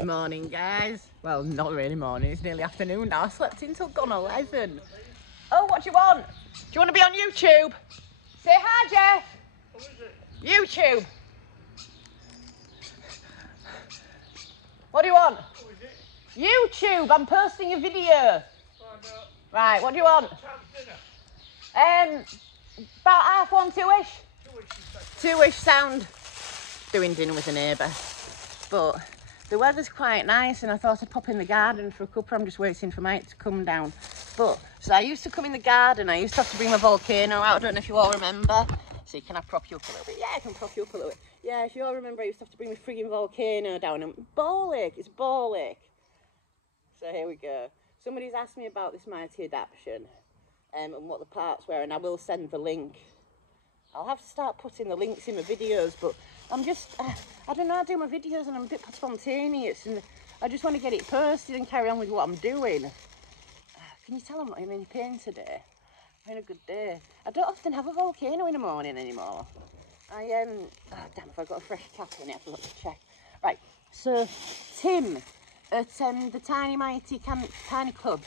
Morning, guys. Well, not really morning, it's nearly afternoon now. I slept until gone 11. Oh, what do you want? Do you want to be on YouTube? Say hi, Jeff. What is it? YouTube. What do you want? What is it? YouTube, I'm posting a video. Right, what do you want? About 1:30, 2ish. 2ish sound. Doing dinner with a neighbour. But the weather's quite nice and I thought I'd pop in the garden for a cuppa. I'm just waiting for Mike to come down. But, so I used to come in the garden, I used to have to bring my volcano out. I don't know if you all remember. So can I prop you up a little bit? Yeah, I can prop you up a little bit. Yeah, if you all remember, I used to have to bring my frigging volcano down. And Ball Lake, it's Ball Lake. So here we go. Somebody's asked me about this mighty adaptation and what the parts were, and I will send the link. I'll have to start putting the links in my videos, but I'm just, I don't know, I do my videos and I'm a bit spontaneous and I just want to get it posted and carry on with what I'm doing. Can you tell I'm not in any pain today? I'm in a good day. I don't often have a volcano in the morning anymore. Oh damn, if I've got a fresh cap in it, I forgot to check. Right, so Tim at the Tiny Club,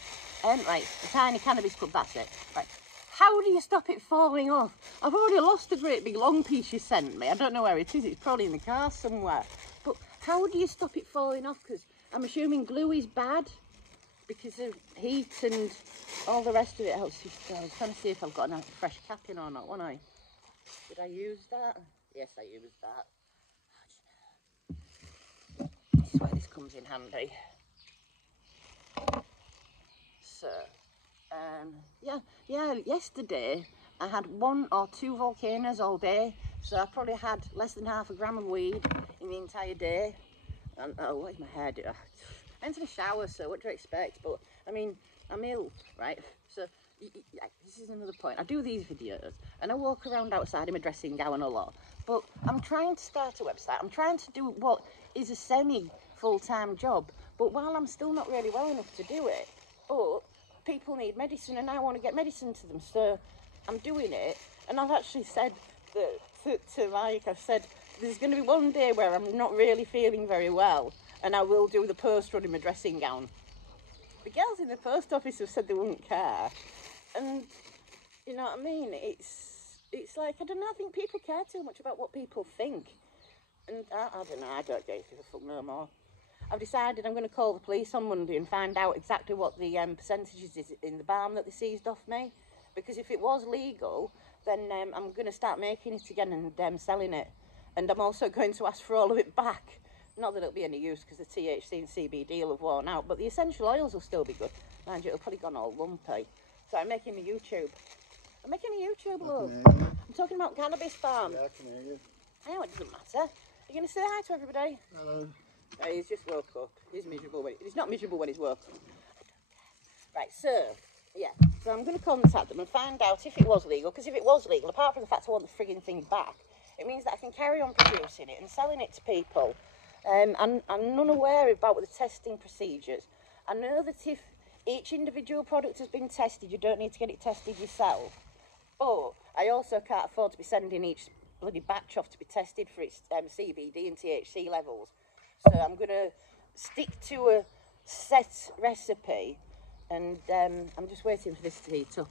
right, the Tiny Cannabis Club, that's it, right. How do you stop it falling off? I've already lost a great big long piece you sent me. I don't know where it is. It's probably in the car somewhere. But how do you stop it falling off? Because I'm assuming glue is bad because of heat and all the rest of it. I was trying to see if I've got a fresh cap in or not, wasn't I? Did I use that? Yes, I used that. This is where this comes in handy. So... yeah, yesterday I had 1 or 2 volcanoes all day, so I probably had less than half a gram of weed in the entire day. And oh, what is my hair doing? I went to the shower, so what do you expect? But I mean, I'm ill, right? So yeah, this is another point. I do these videos and I walk around outside in my dressing gown a lot, but I'm trying to start a website. I'm trying to do what is a semi full-time job, but while I'm still not really well enough to do it, but people need medicine and I want to get medicine to them, so I'm doing it. And I've actually said that to Mike, I've said there's going to be one day where I'm not really feeling very well and I will do the post run in my dressing gown. The girls in the post office have said they wouldn't care, and you know what I mean, it's like, I don't know, I think people care too much about what people think, and I don't know, I don't give a fuck no more. I've decided I'm going to call the police on Monday and find out exactly what the percentages is in the balm that they seized off me. Because if it was legal, then I'm going to start making it again and selling it. And I'm also going to ask for all of it back. Not that it'll be any use because the THC and CBD will have worn out, but the essential oils will still be good. Mind you, it'll probably gone all lumpy. So I'm making a YouTube. I'm making a YouTube, love. I'm talking about cannabis farm. Yeah, I can hear you. I know, it doesn't matter. You're going to say hi to everybody? Hello. No, he's just woke up. He's miserable when he's not miserable when he's woke up. Right, so yeah, so I'm going to contact them and find out if it was legal. Because if it was legal, apart from the fact I want the frigging thing back, it means that I can carry on producing it and selling it to people. I'm unaware about the testing procedures. I know that if each individual product has been tested, you don't need to get it tested yourself. But I also can't afford to be sending each bloody batch off to be tested for its CBD and THC levels. So I'm going to stick to a set recipe and I'm just waiting for this to heat up.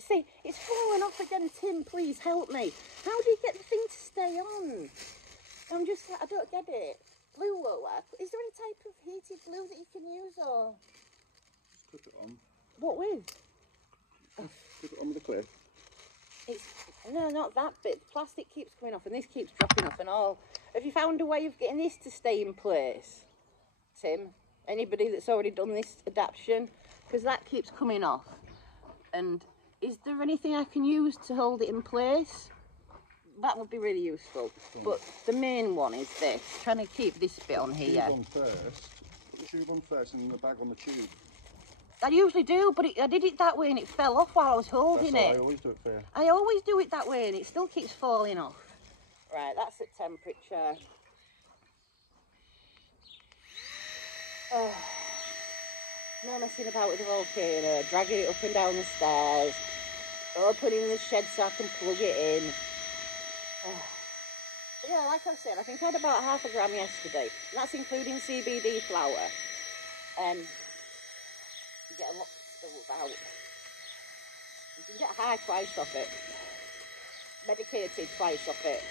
See, it's falling off again, Tim, please help me. How do you get the thing to stay on? I'm just, I don't get it. Glue won't work. Is there any type of heated glue that you can use or? Just clip it on. What with? Clip it on with a clip. No, not that bit. The plastic keeps coming off and this keeps dropping off and all. Have you found a way of getting this to stay in place, Tim? Anybody that's already done this adaptation? Because that keeps coming off. And is there anything I can use to hold it in place? That would be really useful. But the main one is this. Trying to keep this bit on here. Tube on first. Put the tube on first and then the bag on the tube. I usually do, but I did it that way and it fell off while I was holding it. I always do it for you. I always do it that way and it still keeps falling off. Right, that's at temperature. Oh, no messing about with the volcano, dragging it up and down the stairs, opening the shed so I can plug it in. Oh. Yeah, like I said, I think I had about half a gram yesterday. And that's including CBD flour. You get a lot still out. You can get a high price off it. Medicated price off it.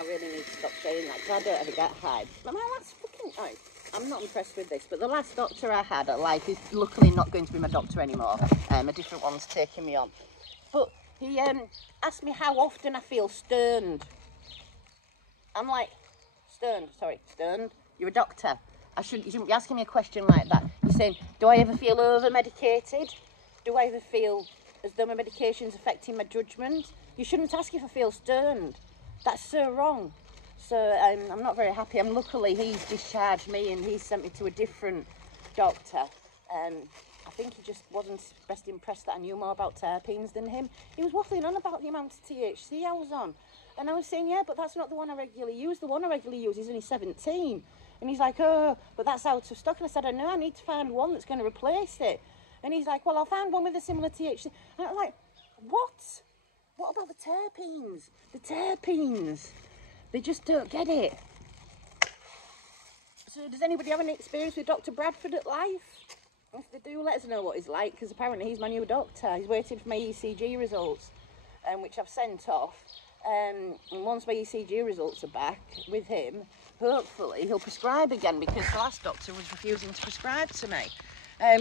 I really need to stop saying that because I don't ever get high. But my last fucking... Oh, I'm not impressed with this, but the last doctor I had at life is luckily not going to be my doctor anymore. A different one's taking me on. But he asked me how often I feel stoned. I'm like, stoned? You're a doctor. You shouldn't be asking me a question like that. You're saying, do I ever feel over-medicated? Do I ever feel as though my medication's affecting my judgment? You shouldn't ask if I feel stoned. That's so wrong. So I'm not very happy. Luckily, he's discharged me and he's sent me to a different doctor. I think he just wasn't best impressed that I knew more about terpenes than him. He was waffling on about the amount of THC I was on. And I was saying, yeah, but that's not the one I regularly use. The one I regularly use is only 17. And he's like, oh, but that's out of stock. And I said, I know, I need to find one that's going to replace it. And he's like, well, I'll find one with a similar THC. And I'm like, what? What about the terpenes? The terpenes. They just don't get it. So does anybody have any experience with Dr. Bradford at life? If they do, let us know what he's like, because apparently he's my new doctor. He's waiting for my ECG results, which I've sent off. And once my ECG results are back with him, hopefully he'll prescribe again, because the last doctor was refusing to prescribe to me,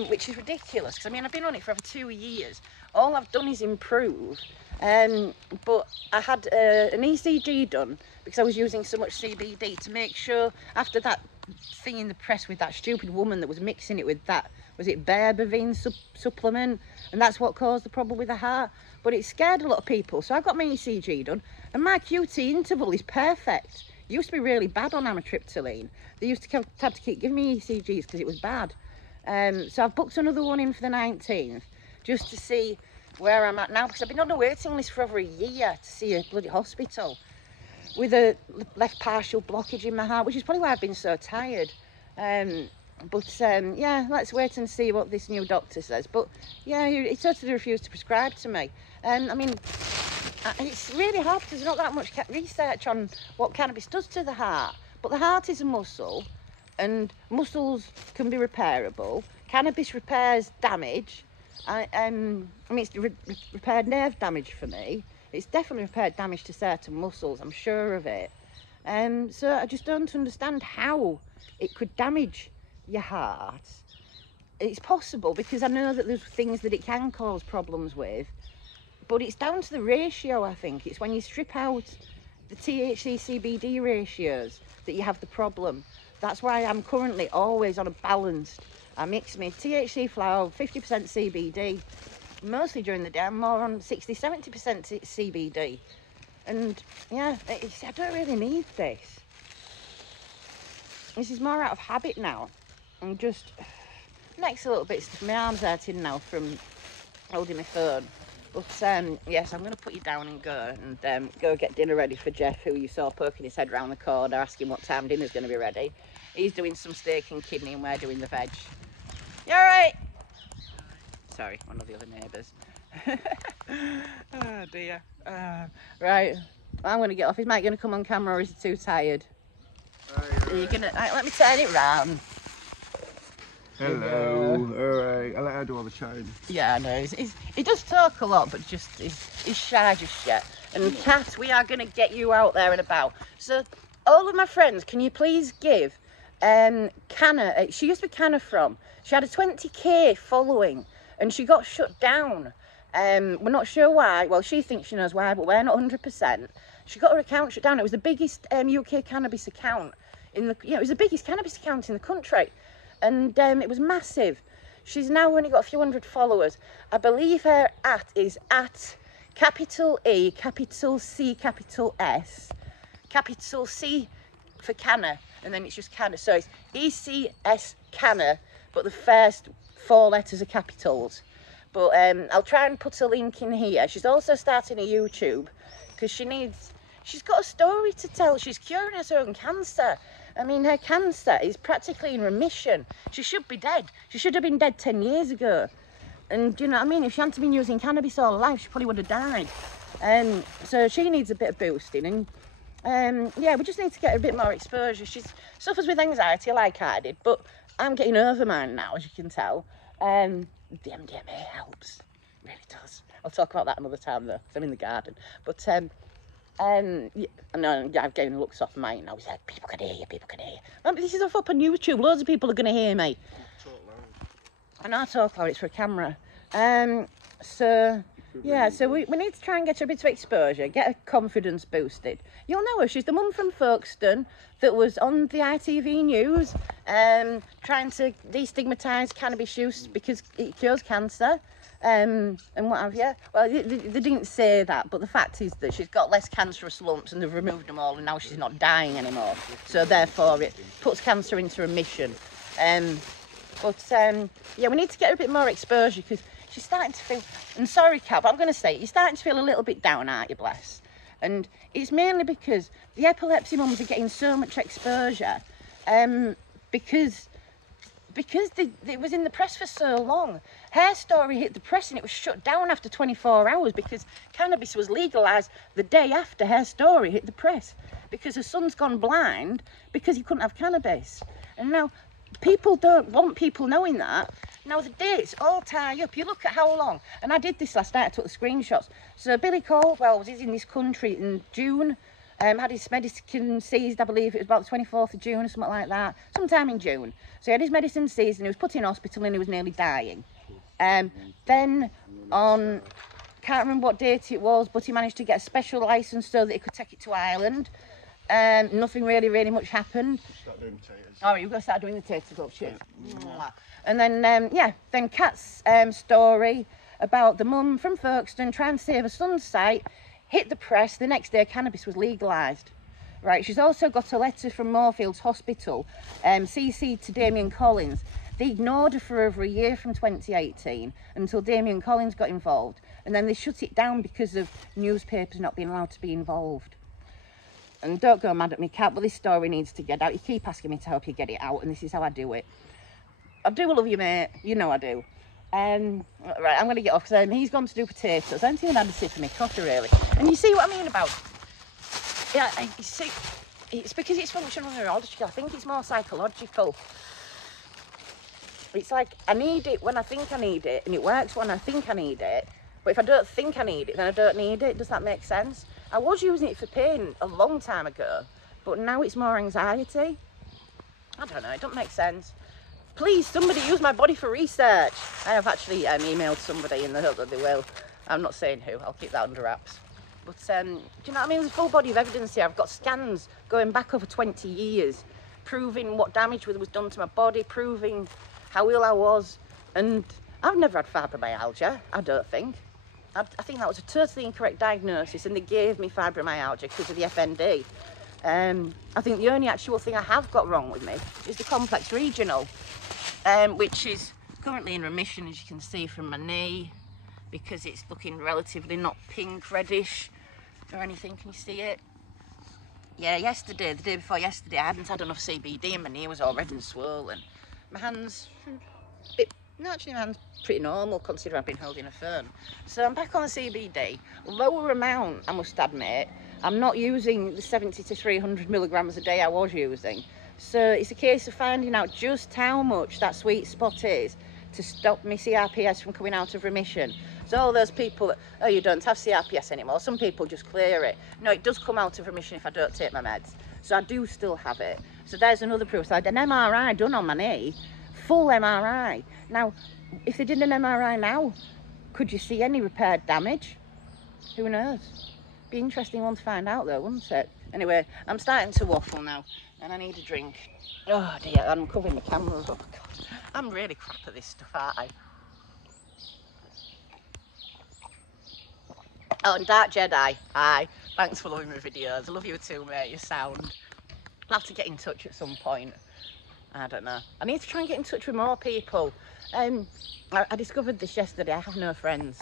which is ridiculous. Because I mean, I've been on it for over 2 years. All I've done is improve. But I had an ECG done because I was using so much CBD to make sure, after that thing in the press with that stupid woman that was mixing it with that, was it Berbavine supplement, and that's what caused the problem with the heart. But it scared a lot of people, so I got my ECG done, and my QT interval is perfect. It used to be really bad on amitriptyline. They used to have to keep giving me ECGs because it was bad. So I've booked another one in for the 19th, just to see where I'm at now, because I've been on a waiting list for over a year to see a bloody hospital with a left partial blockage in my heart, which is probably why I've been so tired. Yeah, let's wait and see what this new doctor says. But yeah, he totally refused to prescribe to me. I mean, it's really hard because there's not that much research on what cannabis does to the heart. But the heart is a muscle, and muscles can be repairable. Cannabis repairs damage. I mean, it's repaired nerve damage for me. It's definitely repaired damage to certain muscles, I'm sure of it. So I just don't understand how it could damage your heart. It's possible, because I know that there's things that it can cause problems with, but it's down to the ratio, I think. It's when you strip out the THC CBD ratios that you have the problem. That's why I'm currently always on a balanced. I mix my THC flower, 50% CBD. Mostly during the day, I'm more on 60-70% CBD. And yeah, I don't really need this. This is more out of habit now. I'm just, next a little bit, my arm's hurting now from holding my phone. But yes, I'm going to put you down and go get dinner ready for Jeff, who you saw poking his head round the corner, asking what time dinner's going to be ready. He's doing some steak and kidney and we're doing the veg. You all right? Sorry, one of the other neighbours. Oh dear. Right, I'm going to get off. Is Mike going to come on camera, or is he too tired? Are you gonna? Right, let me turn it round. Hello. Alright, I'll let her do all the chatting. Yeah, I know. He does talk a lot, but he's shy just yet. And Kat, we are going to get you out there and about. So, all of my friends, can you please give Canna, she used to be Canna from, she had a 20k following and she got shut down. We're not sure why. Well, she thinks she knows why, but we're not 100%. She got her account shut down. It was the biggest UK cannabis account in the, it was the biggest cannabis account in the country. And it was massive. She's now only got a few hundred followers. I believe her is at capital E, capital C, capital S, capital C for Canna, and then it's just Canna. So it's ECS Canna, but the first 4 letters are capitals. But I'll try and put a link in here. She's also starting a YouTube because she's got a story to tell. She's curing her own cancer. I mean, her cancer is practically in remission. She should be dead. She should have been dead 10 years ago. And you know what I mean? If she hadn't been using cannabis all her life, she probably would have died. So she needs a bit of boosting. yeah, we just need to get her a bit more exposure. She suffers with anxiety like I did, but I'm getting over mine now, as you can tell. The MDMA helps, really does. I'll talk about that another time though, because I'm in the garden. But yeah, I know I'm getting looks off mine now. He's like, people can hear you, people can hear you. This is up on YouTube. Loads of people are going to hear me. Talk loud. I know I talk loud. It's for a camera. So yeah, so we need to try and get her a bit of exposure, get her confidence boosted. You'll know her. She's the mum from Folkestone that was on the ITV news, trying to destigmatise cannabis use because it cures cancer. And what have you. Well, they didn't say that, but the fact is that she's got less cancerous lumps and they've removed them all and now she's not dying anymore. So therefore it puts cancer into remission. Yeah, we need to get her a bit more exposure because she's starting to feel, and sorry Kat, but I'm going to say, you're starting to feel a little bit down, aren't you, bless? And it's mainly because the epilepsy mums are getting so much exposure because it was in the press for so long. Her story hit the press and it was shut down after 24 hours because cannabis was legalised the day after her story hit the press because her son's gone blind because he couldn't have cannabis. And now people don't want people knowing that. Now the dates all tie up. You look at how long, and I did this last night, I took the screenshots. So Billy Caldwell was in this country in June, had his medicine seized, I believe it was about the 24th of June or something like that, sometime in June. So he had his medicine seized and he was put in hospital and he was nearly dying. Then on, can't remember what date it was, but he managed to get a special licence so that he could take it to Ireland. Nothing really much happened. Start doing potatoes. All right, you've got to start doing the taters up, shit. And then, yeah, then Kat's story about the mum from Folkestone trying to save her son's sight hit the press. The next day, cannabis was legalised. Right, she's also got a letter from Moorfields Hospital, CC'd to Damien Collins. They ignored her for over a year from 2018 until Damien Collins got involved. And then they shut it down because of newspapers not being allowed to be involved. And don't go mad at me, Kat, but this story needs to get out. You keep asking me to help you get it out, and this is how I do it. I do love you, mate. You know I do. Right, I'm going to get off because he's gone to do potatoes. I haven't even had a sip of my coffee, really. And you see what I mean about... Yeah, you see, it's because it's functional neurology. I think it's more psychological. It's like I need it when I think I need it, and it works when I think I need it. But if I don't think I need it, then I don't need it. Does that make sense? I was using it for pain a long time ago, but now it's more anxiety. I don't know, it doesn't make sense. Please, somebody use my body for research. I have actually emailed somebody in the hope that they will. I'm not saying who, I'll keep that under wraps. But do you know what I mean? There's a full body of evidence here. I've got scans going back over 20 years, proving what damage was done to my body, proving how ill I was. And I've never had fibromyalgia, I don't think. I think that was a totally incorrect diagnosis, and they gave me fibromyalgia because of the FND. I think the only actual thing I have got wrong with me is the complex regional, which is currently in remission, as you can see from my knee, because it's looking relatively not pink reddish or anything. Can you see it? Yeah, the day before yesterday, I hadn't had enough CBD and my knee was all red and swollen. My hands, no, actually my hand's pretty normal considering I've been holding a phone. So I'm back on the CBD, lower amount I must admit. I'm not using the 70 to 300 milligrams a day I was using. So it's a case of finding out just how much that sweet spot is to stop my CRPS from coming out of remission. So all those people that, oh, you don't have CRPS anymore, some people just clear it. No, it does come out of remission if I don't take my meds. So I do still have it. So there's another proof. So I had an MRI done on my knee, full MRI. Now, if they did an MRI now, could you see any repaired damage? Who knows? Be interesting one to find out though, wouldn't it? Anyway, I'm starting to waffle now and I need a drink. Oh dear, I'm covering the camera up. God, I'm really crap at this stuff, aren't I? Oh, and Dark Jedi, hi. Thanks for loving my videos. I love you too, mate. You're sound. I'll have to get in touch at some point. I don't know. I need to try and get in touch with more people. I discovered this yesterday. I have no friends.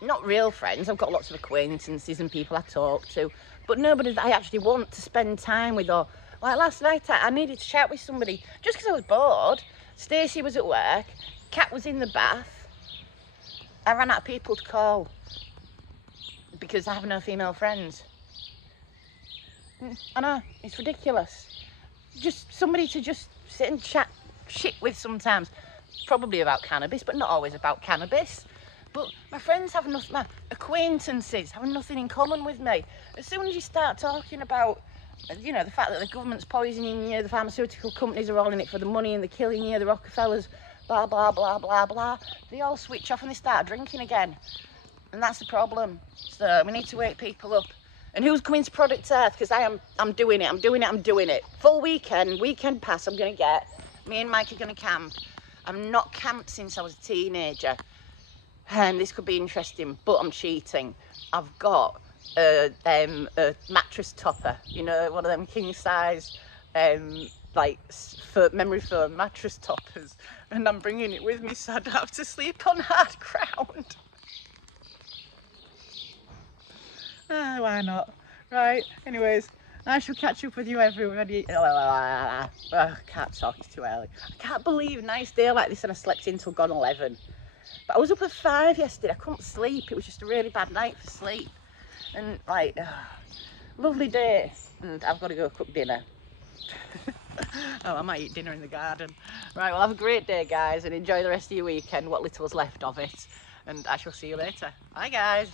Not real friends. I've got lots of acquaintances and people I talk to, but nobody that I actually want to spend time with. Or like last night, I needed to chat with somebody just because I was bored. Stacey was at work. Kat was in the bath. I ran out of people to call because I have no female friends. I know, it's ridiculous. Just somebody to just sit and chat shit with sometimes. Probably about cannabis, but not always about cannabis. But my friends have nothing, my acquaintances have nothing in common with me. As soon as you start talking about, you know, the fact that the government's poisoning you, the pharmaceutical companies are all in it for the money and they're killing you, the Rockefellers, blah, blah, blah, blah, blah, they all switch off and they start drinking again. And that's the problem. So we need to wake people up. And who's coming to Product Earth? Because I'm doing it. Full weekend pass I'm going to get. Me and Mike are going to camp. I've not camped since I was a teenager. And this could be interesting, but I'm cheating. I've got a mattress topper, you know, one of them king size, like for memory foam mattress toppers. And I'm bringing it with me so I don't have to sleep on hard ground. Why not? Right, anyways, I shall catch up with you everybody. I can't talk, it's too early. I can't believe a nice day like this and I slept in till gone 11. But I was up at 5 yesterday, I couldn't sleep. It was just a really bad night for sleep. And like, lovely day. And I've got to go cook dinner. Oh, I might eat dinner in the garden. Right, well have a great day guys and enjoy the rest of your weekend, what little's left of it. And I shall see you later. Bye guys.